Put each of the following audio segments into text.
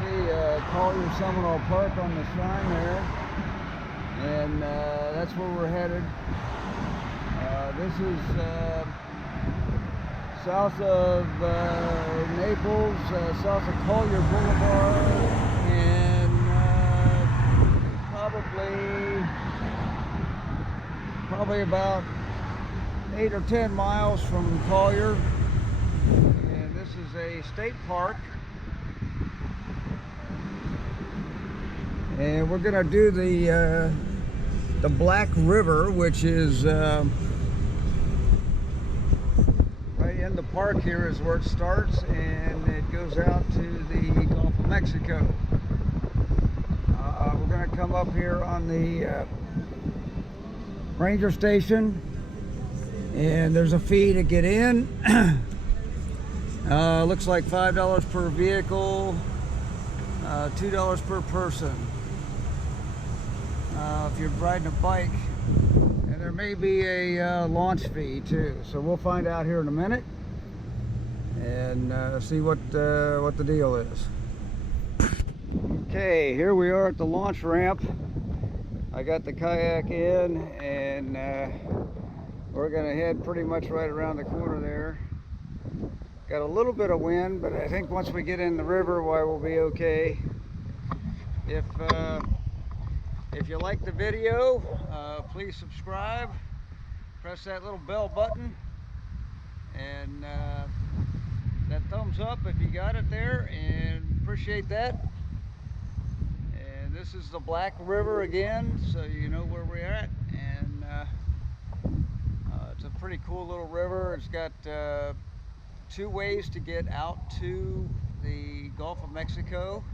see Collier Seminole Park on the sign there, and that's where we're headed. This is south of Naples, south of Collier Boulevard, and probably about 8 or 10 miles from Collier. And this is a state park. And we're gonna do the Black River, which is right in the park. Here is where it starts, and it goes out to the Gulf of Mexico. We're gonna come up here on the ranger station, and there's a fee to get in. Looks like $5 per vehicle, $2 per person. If you're riding a bike, and there may be a launch fee too. So we'll find out here in a minute and see what the deal is. Okay, here we are at the launch ramp. I got the kayak in, and we're gonna head pretty much right around the corner there. Got a little bit of wind, but I think once we get in the river, why, we'll be okay. If you like the video, please subscribe, press that little bell button, and that thumbs up if you got it there, and appreciate that. And this is the Black River again, so you know where we're at. And it's a pretty cool little river. It's got 2 ways to get out to the Gulf of Mexico.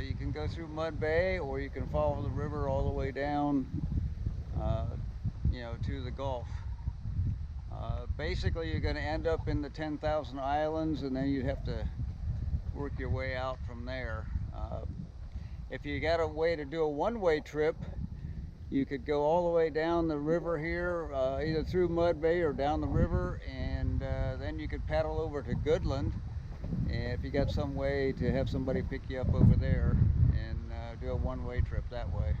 You can go through Mud Bay, or you can follow the river all the way down, to the Gulf. Basically, you're going to end up in the 10,000 islands, and then you'd have to work your way out from there. If you got a way to do a one-way trip, you could go all the way down the river here, either through Mud Bay or down the river, and then you could paddle over to Goodland. And if you got some way to have somebody pick you up over there, and do a one-way trip that way.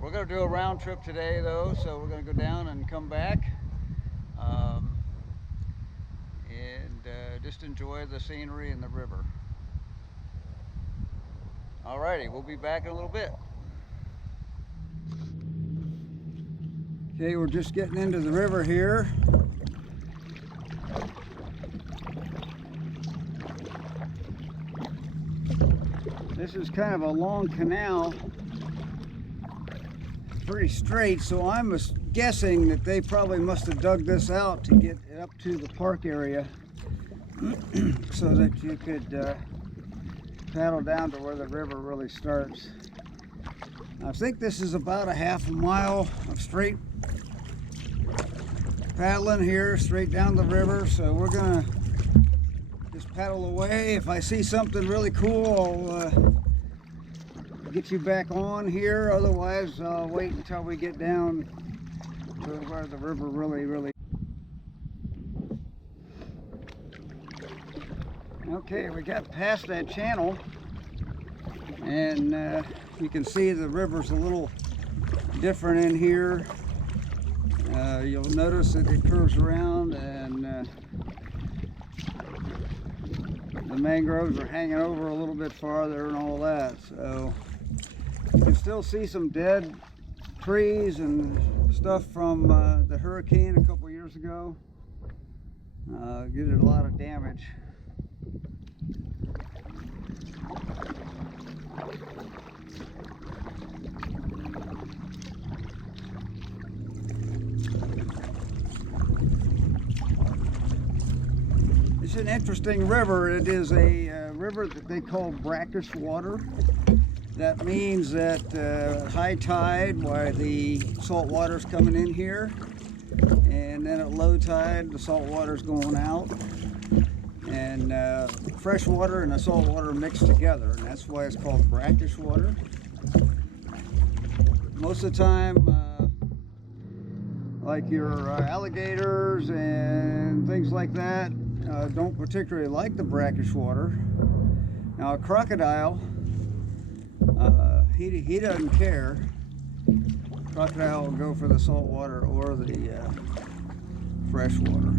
We're going to do a round trip today though, so we're going to go down and come back, and just enjoy the scenery and the river. Alrighty, we'll be back in a little bit. Okay, we're just getting into the river here. This is kind of a long canal, pretty straight, so I'm guessing that they probably must have dug this out to get it up to the park area so that you could paddle down to where the river really starts. I think this is about a half a mile of straight paddling here, straight down the river, so we're gonna just paddle away. If I see something really cool, I'll get you back on here. Otherwise, I'll wait until we get down to where the river really... Okay, we got past that channel, and you can see the river's a little different in here. You'll notice that it curves around, and the mangroves are hanging over a little bit farther and all that. So you can still see some dead trees and stuff from the hurricane a couple years ago. Did a lot of damage. It's an interesting river. It is a river that they call brackish water. That means that high tide, while the salt water's coming in here, and then at low tide, the salt water's going out. And fresh water and the salt water mixed together, and that's why it's called brackish water. Most of the time, like your alligators and things like that don't particularly like the brackish water, Now a crocodile, he doesn't care. Crocodile will go for the salt water or the fresh water.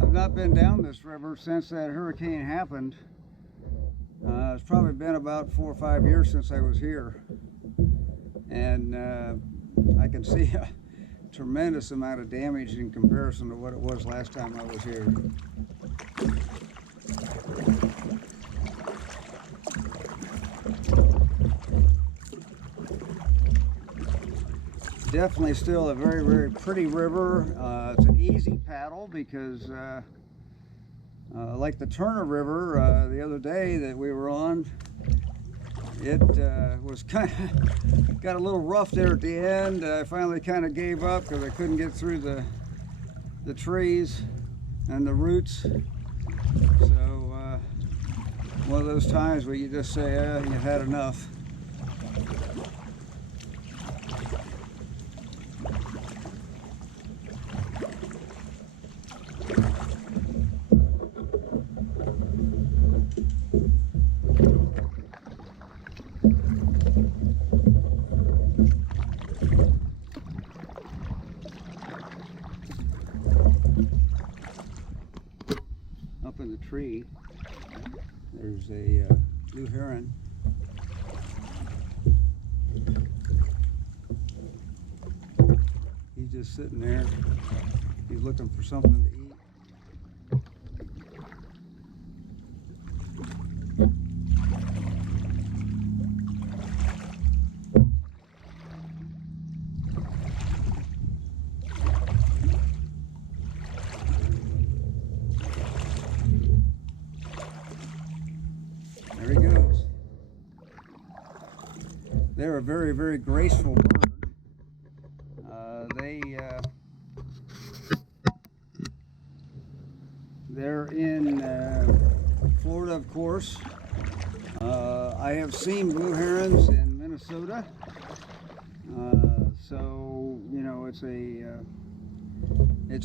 I've not been down this river since that hurricane happened. It's probably been about 4 or 5 years since I was here, and I can see a tremendous amount of damage in comparison to what it was last time I was here. Definitely still a very, very pretty river. It's an easy paddle because like the Turner River the other day that we were on, it was kind of got a little rough there at the end. I finally kind of gave up because I couldn't get through the trees and the roots. So one of those times where you just say, you had enough. Up in the tree, there's a blue heron. He's just sitting there. He's looking for something to eat. There he goes. They're a very, very graceful bird. They're in Florida, of course. I have seen blue herons in Minnesota. So, you know, it's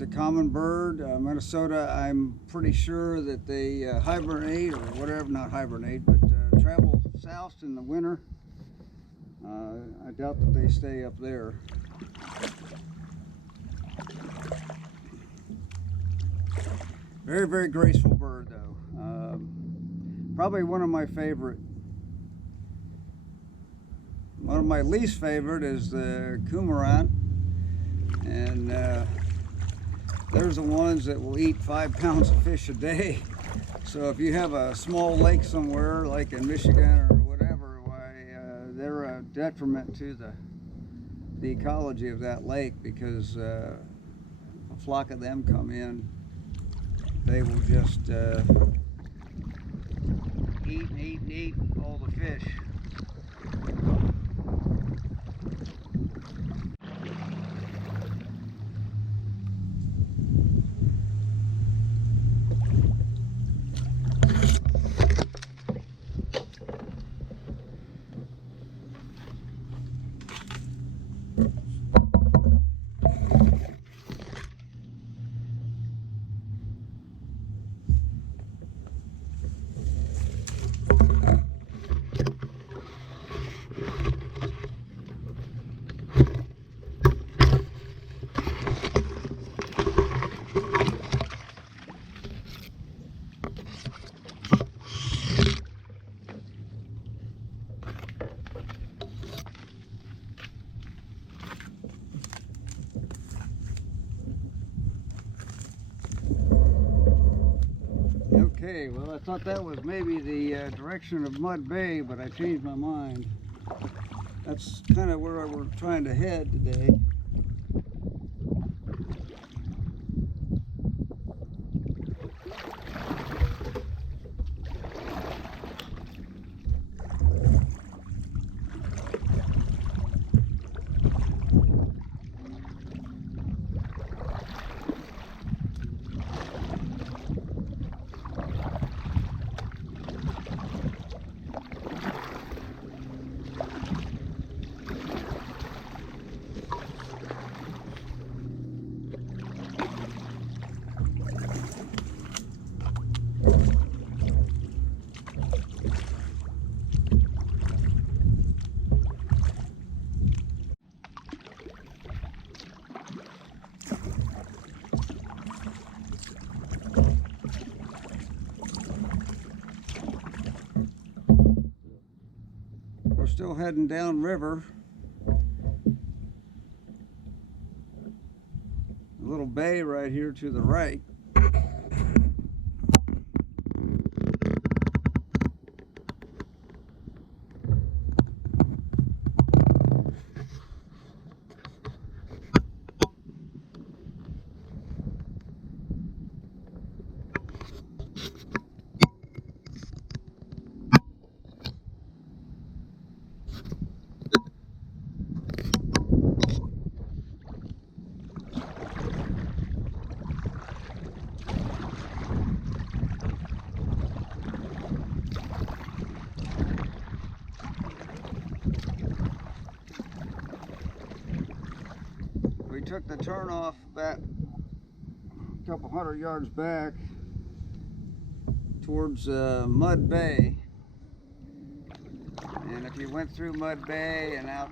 a common bird. Minnesota, I'm pretty sure that they hibernate or whatever, not hibernate, but travel south in the winter. I doubt that they stay up there. Very, very graceful bird, though. Probably one of my favorite. One of my least favorite is the cormorant, and there's the ones that will eat 5 pounds of fish a day. So if you have a small lake somewhere, like in Michigan or whatever, why they're a detriment to the ecology of that lake, because a flock of them come in, they will just eat and eat and eat all the fish. Okay, well, I thought that was maybe the direction of Mud Bay, but I changed my mind. That's kind of where we're trying to head today. We're still heading down river. A little bay right here to the right. We took the turn off that a couple 100 yards back towards Mud Bay, and if you went through Mud Bay and out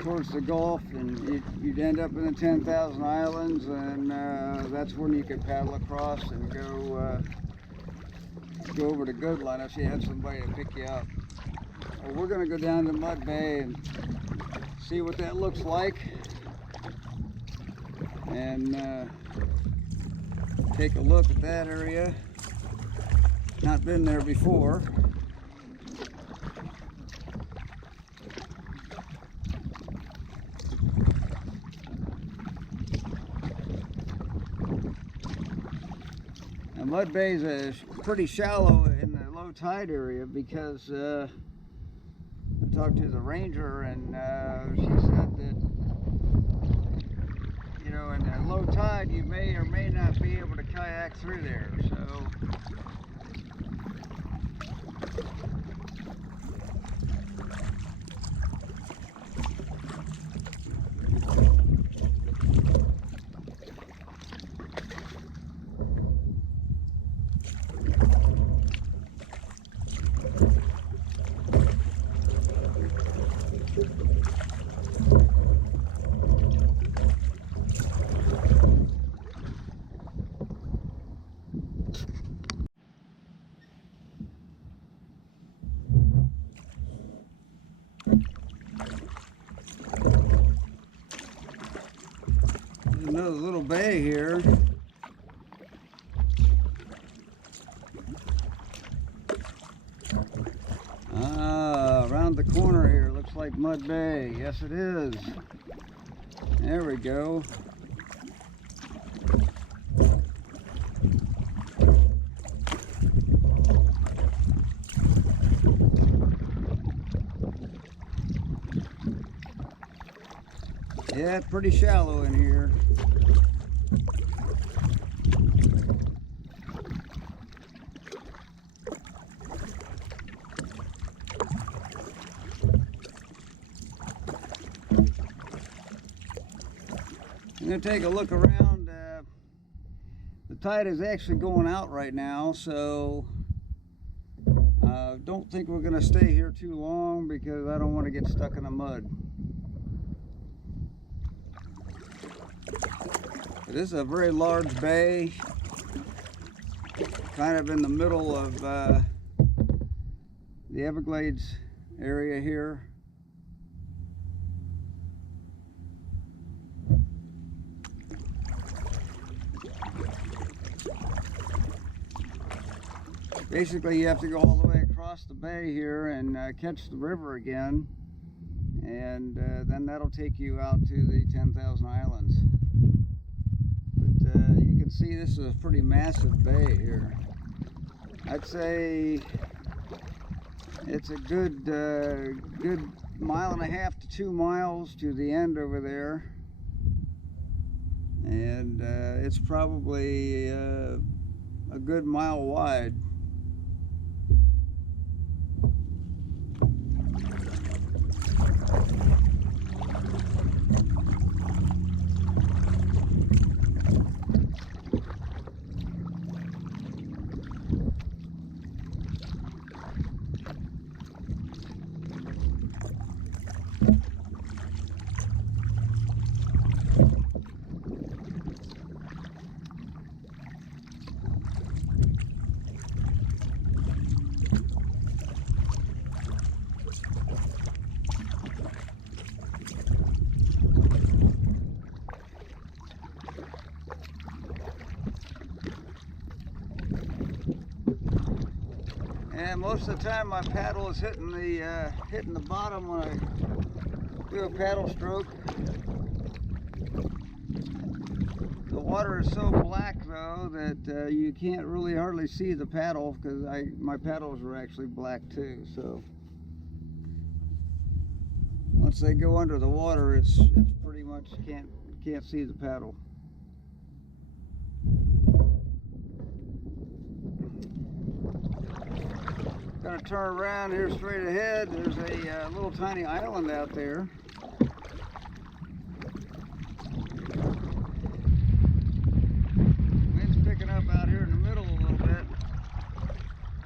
towards the Gulf, and you'd end up in the 10,000 Islands, and that's when you could paddle across and go over to Goodline if you had somebody to pick you up. Well, we're going to go down to Mud Bay and see what that looks like, and take a look at that area. Not been there before. Now, Mud Bay is pretty shallow in the low tide area because I talked to the ranger, and she said that, you know, in the low tide you may or may not be able to kayak through there. So there's another little bay here. Around the corner here looks like Mud Bay. Yes, it is. There we go. Yeah, it's pretty shallow in here. I'm going to take a look around. The tide is actually going out right now, so don't think we're going to stay here too long because I don't want to get stuck in the mud. This is a very large bay, kind of in the middle of the Everglades area here. Basically, you have to go all the way across the bay here and catch the river again, and then that'll take you out to the 10,000 Islands. But you can see this is a pretty massive bay here. I'd say it's a good good 1.5 miles to 2 miles to the end over there, and it's probably a good mile wide. And most of the time my paddle is hitting the bottom when I do a paddle stroke. The water is so black though that you can't really hardly see the paddle, because my paddles are actually black too. So once they go under the water, it's pretty much can't see the paddle. Gonna turn around here straight ahead. There's a little tiny island out there. Wind's picking up out here in the middle a little bit.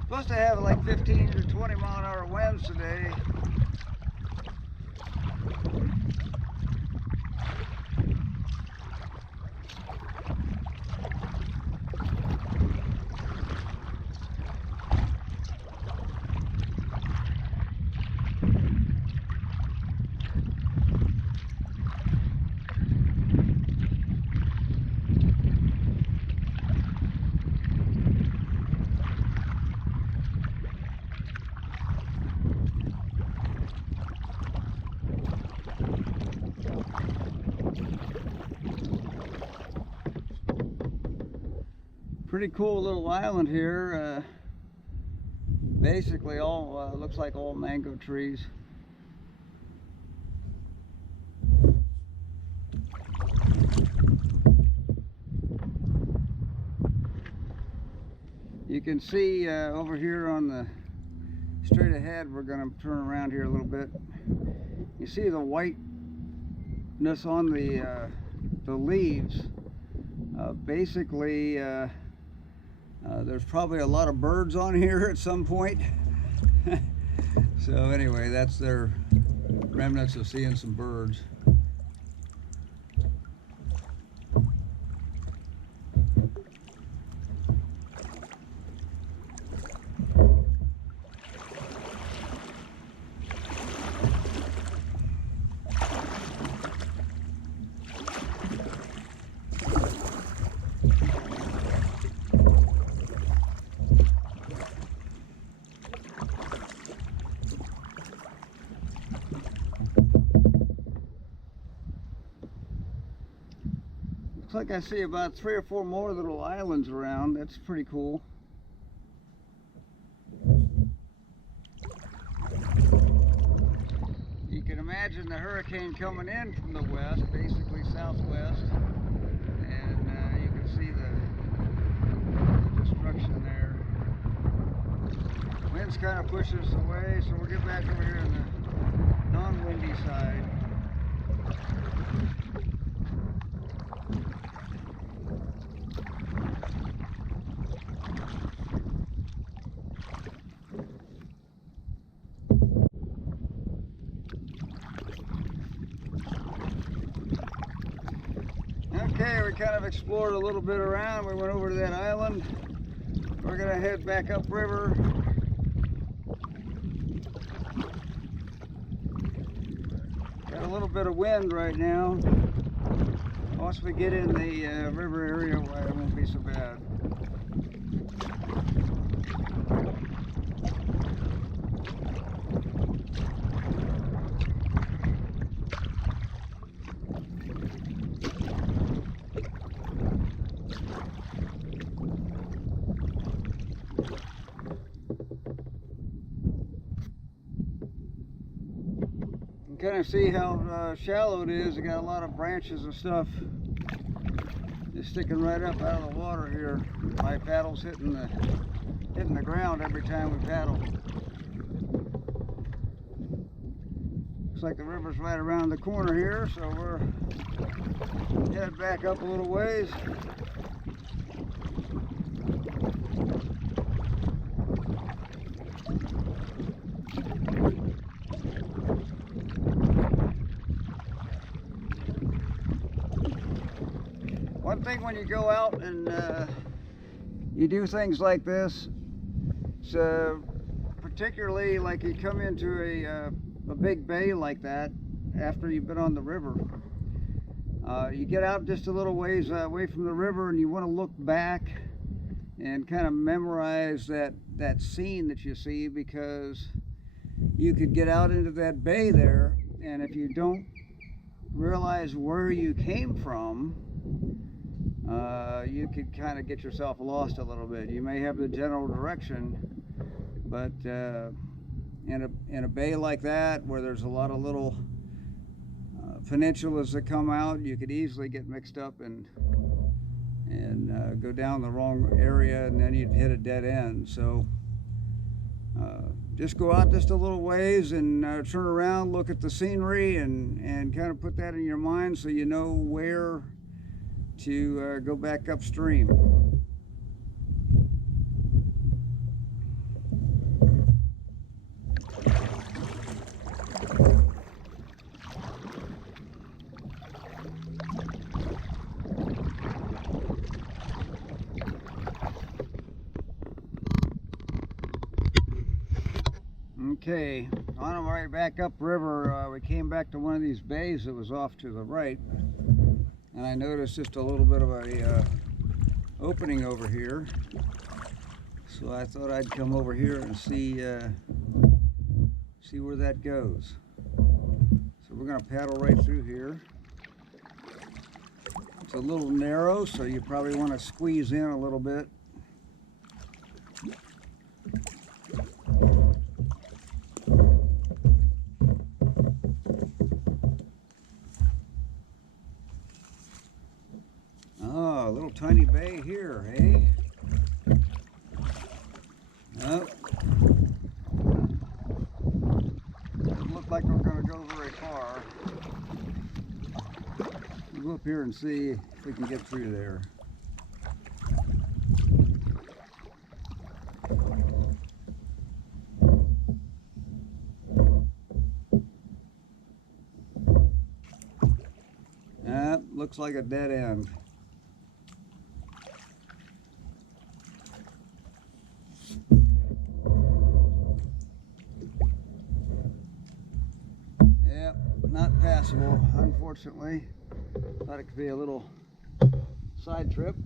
Supposed to have like 15 to 20 mile-an-hour winds today. Pretty cool little island here. Basically all looks like all mango trees. You can see over here on the straight ahead, we're going to turn around here a little bit. You see the whiteness on the leaves. Basically there's probably a lot of birds on here at some point. So anyway, that's their remnants of seeing some birds. Looks like I see about 3 or 4 more little islands around. That's pretty cool. You can imagine the hurricane coming in from the west, basically southwest, and you can see the destruction there. Wind's kind of pushing us away, so we'll get back over here on the non-windy side. Okay, we kind of explored a little bit around. We went over to that island. We're gonna head back upriver. Got a little bit of wind right now. Once we get in the river area, it won't be so bad. kind of see how shallow it is. It got a lot of branches and stuff just sticking right up out of the water here. My paddle's hitting the ground every time we paddle. Looks like the river's right around the corner here, so we're head back up a little ways. One thing when you go out and you do things like this, so particularly like you come into a big bay like that after you've been on the river, you get out just a little ways away from the river and you want to look back and kind of memorize that scene that you see, because you could get out into that bay there, and if you don't realize where you came from, you could kind of get yourself lost a little bit. You may have the general direction, but in a bay like that where there's a lot of little peninsulas that come out, you could easily get mixed up and go down the wrong area, and then you'd hit a dead end. So just go out just a little ways and turn around, look at the scenery, and kind of put that in your mind so you know where to go back upstream. Okay, on our way back upriver, we came back to one of these bays that was off to the right, and I noticed just a little bit of a opening over here, so I thought I'd come over here and see where that goes. So we're going to paddle right through here. It's a little narrow, so you probably want to squeeze in a little bit. Oh, a little tiny bay here, eh? Oh. Doesn't look like we're going to go very far. We'll go up here and see if we can get through there. Looks like a dead end. Yep, not passable, unfortunately. Thought it could be a little side trip.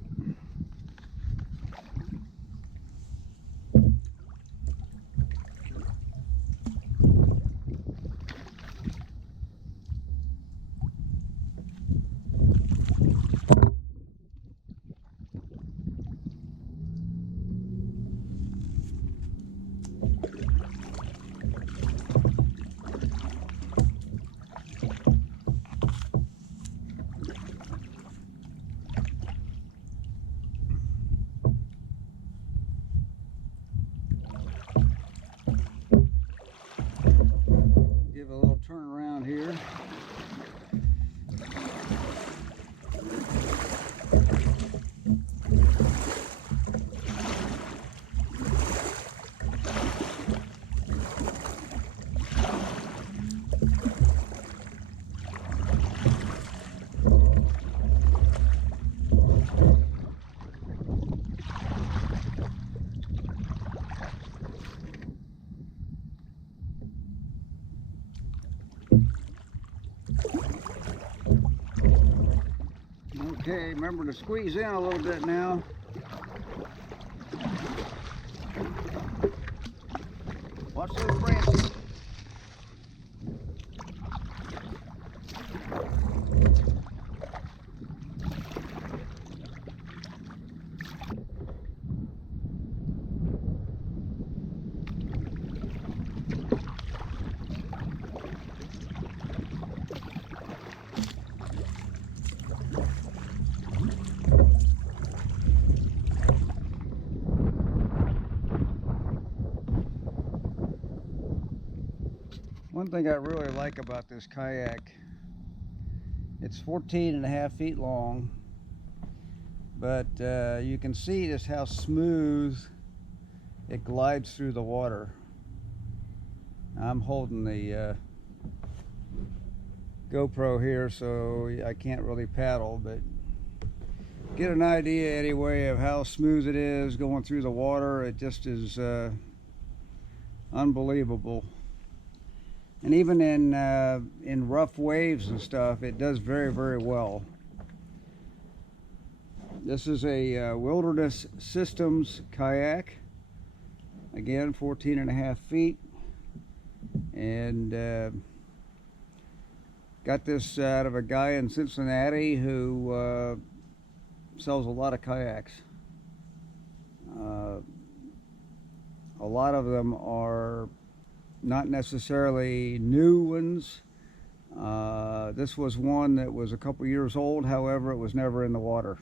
Give a little turn around here. Okay, remember to squeeze in a little bit now. Watch those branches. One thing I really like about this kayak, it's 14.5 feet long, but you can see just how smooth it glides through the water. I'm holding the GoPro here, so I can't really paddle, but get an idea anyway of how smooth it is going through the water. It just is unbelievable. And even in rough waves and stuff, it does very, very well. This is a Wilderness Systems kayak. Again, 14.5 feet. And got this out of a guy in Cincinnati who sells a lot of kayaks. A lot of them are not necessarily new ones. This was one that was a couple years old, however, it was never in the water.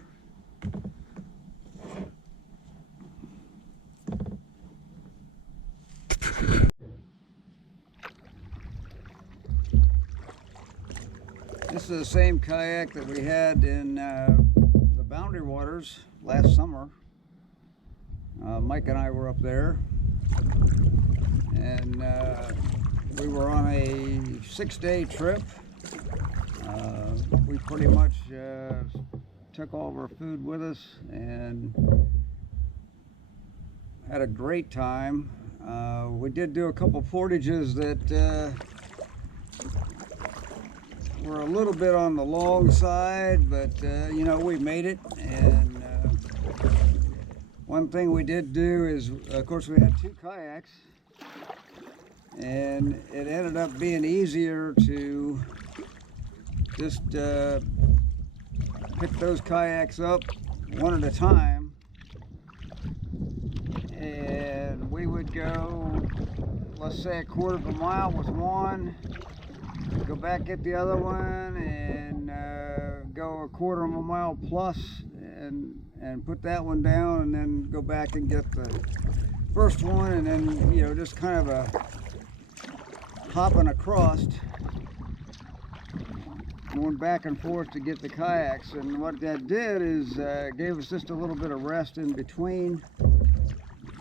This is the same kayak that we had in the Boundary Waters last summer. Mike and I were up there, and we were on a 6-day trip. We pretty much took all of our food with us and had a great time. We did do a couple portages that were a little bit on the long side, but you know, we made it. And one thing we did do is, of course, we had 2 kayaks, and it ended up being easier to just pick those kayaks up one at a time, and we would go, let's say, a quarter of a mile with one, go back, get the other one, and go a quarter of a mile plus, and put that one down, and then go back and get the first one, and then, you know, just kind of a hopping across, going back and forth to get the kayaks. And what that did is gave us just a little bit of rest in between.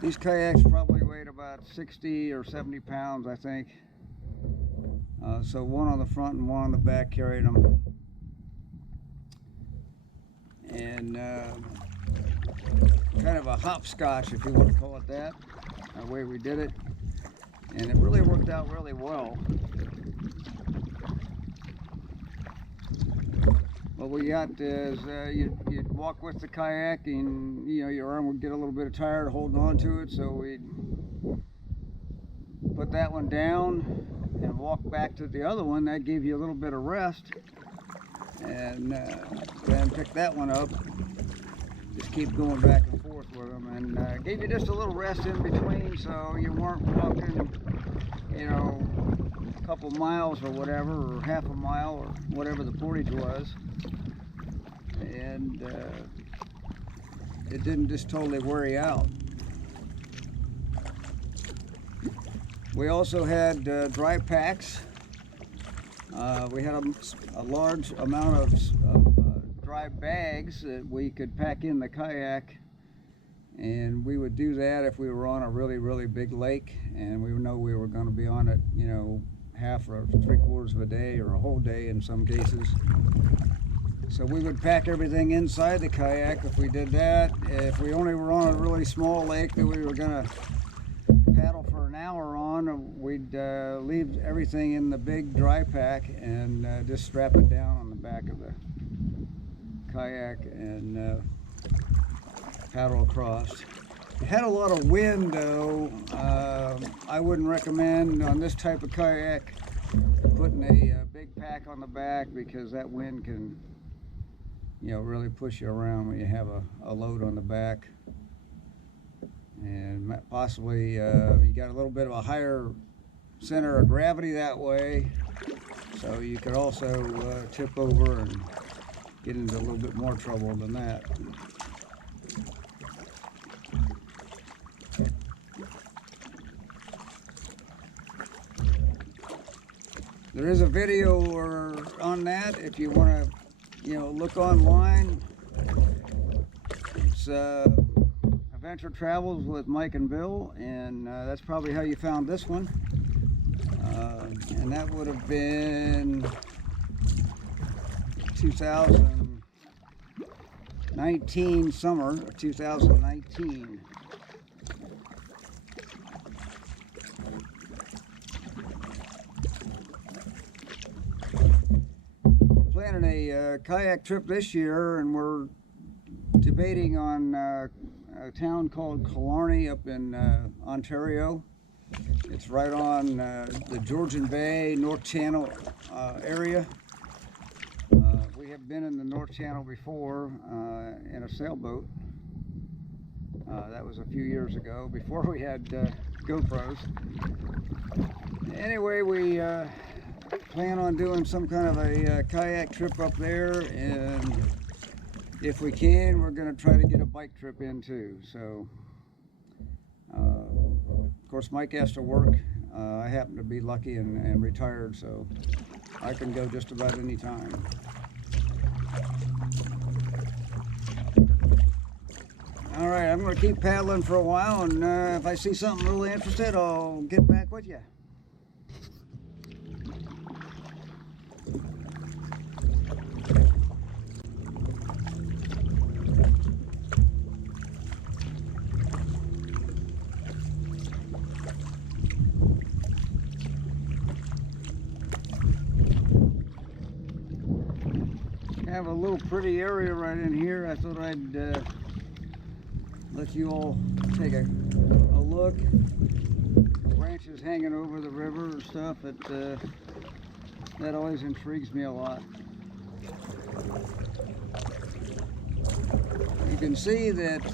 These kayaks probably weighed about 60 or 70 pounds, I think. So one on the front and one on the back carried them. And kind of a hopscotch, if you want to call it that, the way we did it. And it really worked out really well. What we got is you'd walk with the kayak, and you know, your arm would get a little bit tired holding on to it, so we'd put that one down and walk back to the other one. That gave you a little bit of rest, and then pick that one up, just keep going back and forth with them, and gave you just a little rest in between, so you weren't walking, you know, a couple miles or whatever, or half a mile, or whatever the portage was, and it didn't just totally wear you out. We also had dry packs. We had a large amount of dry bags that we could pack in the kayak, and we would do that if we were on a really, really big lake, and we know we were going to be on it, you know, half or 3/4 of a day, or a whole day in some cases. So we would pack everything inside the kayak if we did that. If we only were on a really small lake that we were going to paddle for an hour on, we'd leave everything in the big dry pack and just strap it down on the back of the kayak and paddle across. It had a lot of wind, though. I wouldn't recommend on this type of kayak putting a big pack on the back, because that wind can, you know, really push you around when you have a load on the back. And possibly you got a little bit of a higher center of gravity that way, so you could also tip over and get into a little bit more trouble than that. There is a video on that if you want to, look online. It's Adventure Travels with Mike and Bill, and that's probably how you found this one. And that would have been 2019 summer of 2019. We're planning a kayak trip this year, and we're debating on a town called Collier up in Ontario. It's right on the Georgian Bay, North Channel area. We have been in the North Channel before in a sailboat. That was a few years ago, before we had GoPros. Anyway, we plan on doing some kind of a kayak trip up there, and if we can, we're going to try to get a bike trip in too. So, of course, Mike has to work. I happen to be lucky and retired, so I can go just about any time. All right, I'm going to keep paddling for a while, and if I see something really interesting, I'll get back with you. Have a little pretty area right in here. I thought I'd let you all take a look. Branches hanging over the river and stuff. That always intrigues me a lot. You can see that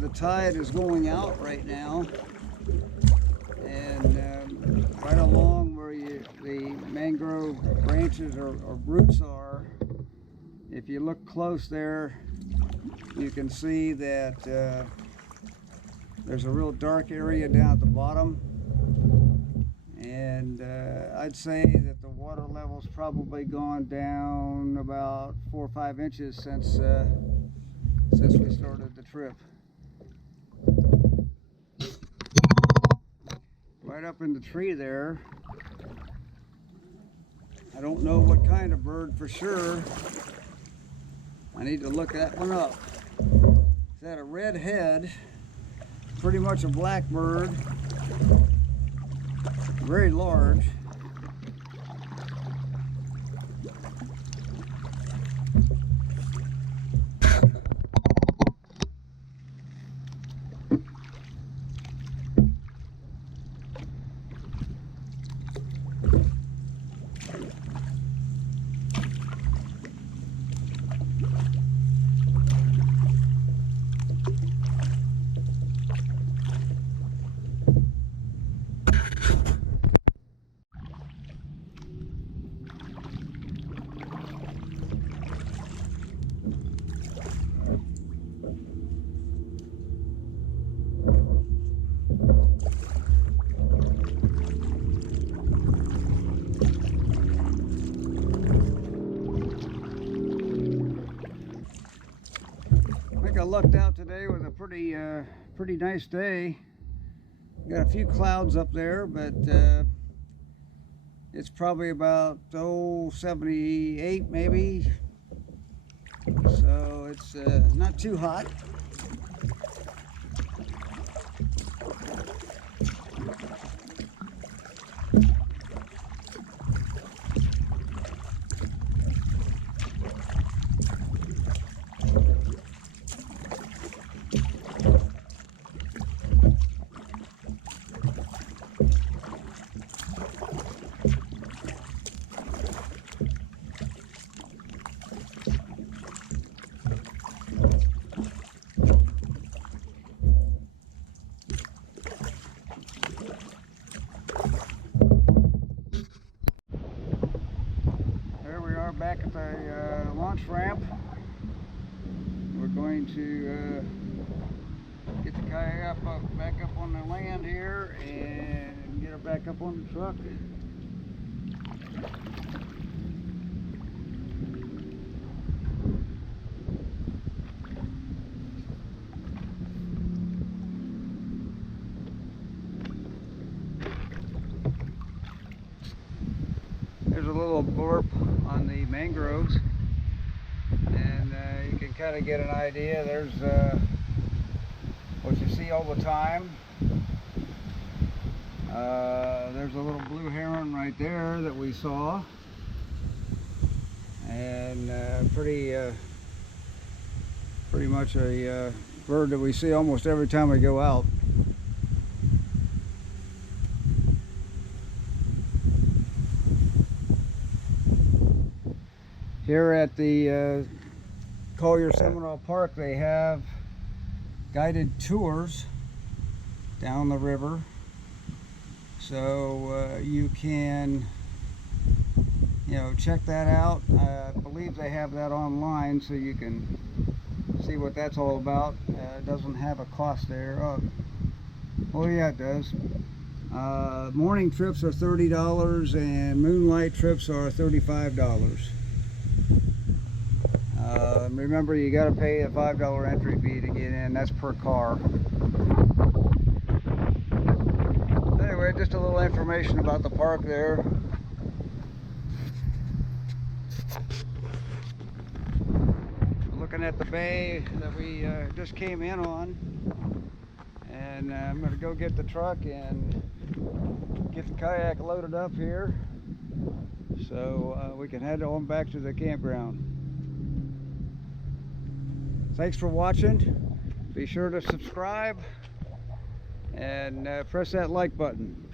the tide is going out right now, and right along where the mangrove branches or roots are. If you look close there, you can see that there's a real dark area down at the bottom, and I'd say that the water level's probably gone down about 4 or 5 inches since we started the trip. Right up in the tree there, I don't know what kind of bird for sure. I need to look that one up. It's got a red head, pretty much a blackbird, very large. I lucked out today with a pretty nice day. Got a few clouds up there, but it's probably about 78 maybe, so it's not too hot. Back at the launch ramp. We're going to get the kayak back up on the land here and get her back up on the truck. There's a little blurb on the mangroves, and you can kind of get an idea. There's what you see all the time. There's a little blue heron right there that we saw, and pretty much a bird that we see almost every time we go out. Here at the Collier Seminole Park, they have guided tours down the river, so you can, check that out. I believe they have that online, so you can see what that's all about. It doesn't have a cost there. Oh yeah, it does. Morning trips are $30 and moonlight trips are $35. Remember, you got to pay a $5 entry fee to get in. That's per car. Anyway, just a little information about the park there. Looking at the bay that we just came in on, and I'm going to go get the truck and get the kayak loaded up here so we can head on back to the campground. Thanks for watching. Be sure to subscribe and press that like button.